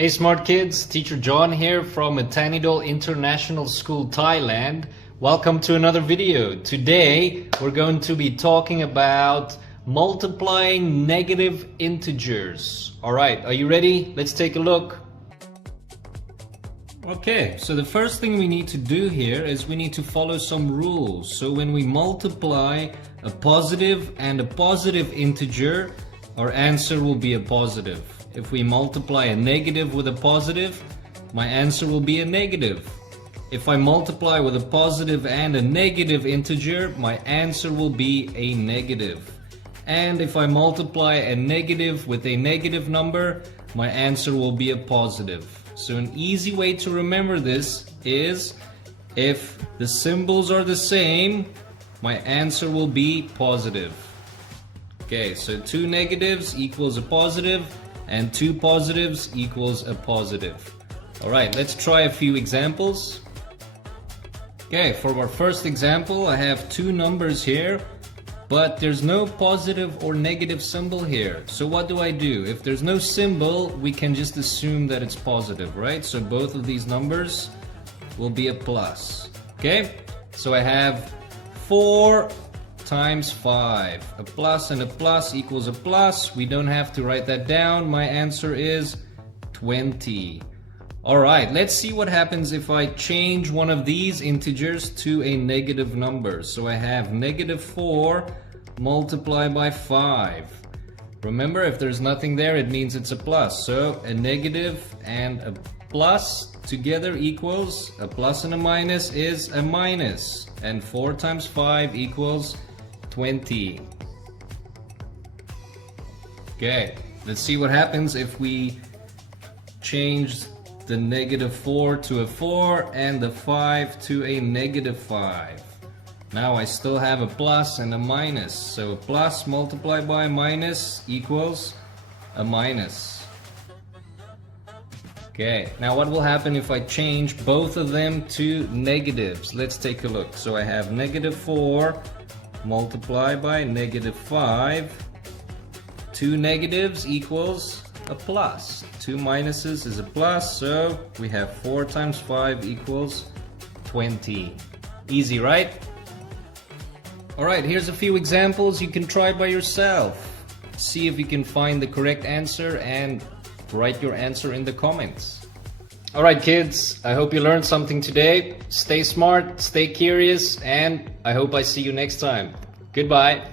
Hey smart kids, teacher John here from Matanidol International School, Thailand. Welcome to another video. Today we're going to be talking about multiplying negative integers. Alright, are you ready? Let's take a look. Okay, so the first thing we need to do here is we need to follow some rules. So when we multiply a positive and a positive integer, our answer will be a positive. If we multiply a negative with a positive, my answer will be a negative. If I multiply with a positive and a negative integer, my answer will be a negative. And if I multiply a negative with a negative number, my answer will be a positive. So an easy way to remember this is if the symbols are the same, my answer will be positive. Okay, so two negatives equals a positive, and two positives equals a positive. Alright, let's try a few examples. Okay, for our first example, I have two numbers here, but there's no positive or negative symbol here. So what do I do? If there's no symbol, we can just assume that it's positive, right? So both of these numbers will be a plus. Okay, so I have 4 times 5. A plus and a plus equals a plus. We don't have to write that down. My answer is 20. Alright, let's see what happens if I change one of these integers to a negative number. So I have negative 4 multiplied by 5. Remember, if there's nothing there, it means it's a plus. So a negative and a plus together equals a plus and a minus is a minus. And 4 times 5 equals 20. Okay, let's see what happens if we change the negative 4 to a 4 and the 5 to a negative 5. Now I still have a plus and a minus. So a plus multiplied by a minus equals a minus. Okay, now what will happen if I change both of them to negatives? Let's take a look. So I have negative 4 multiplied by negative 5. Two negatives equals a plus. Two minuses is a plus, so we have 4 times 5 equals 20. Easy, right? Alright, here's a few examples you can try by yourself. See if you can find the correct answer and write your answer in the comments. Alright kids, I hope you learned something today. Stay smart, stay curious, and I hope I see you next time. Goodbye.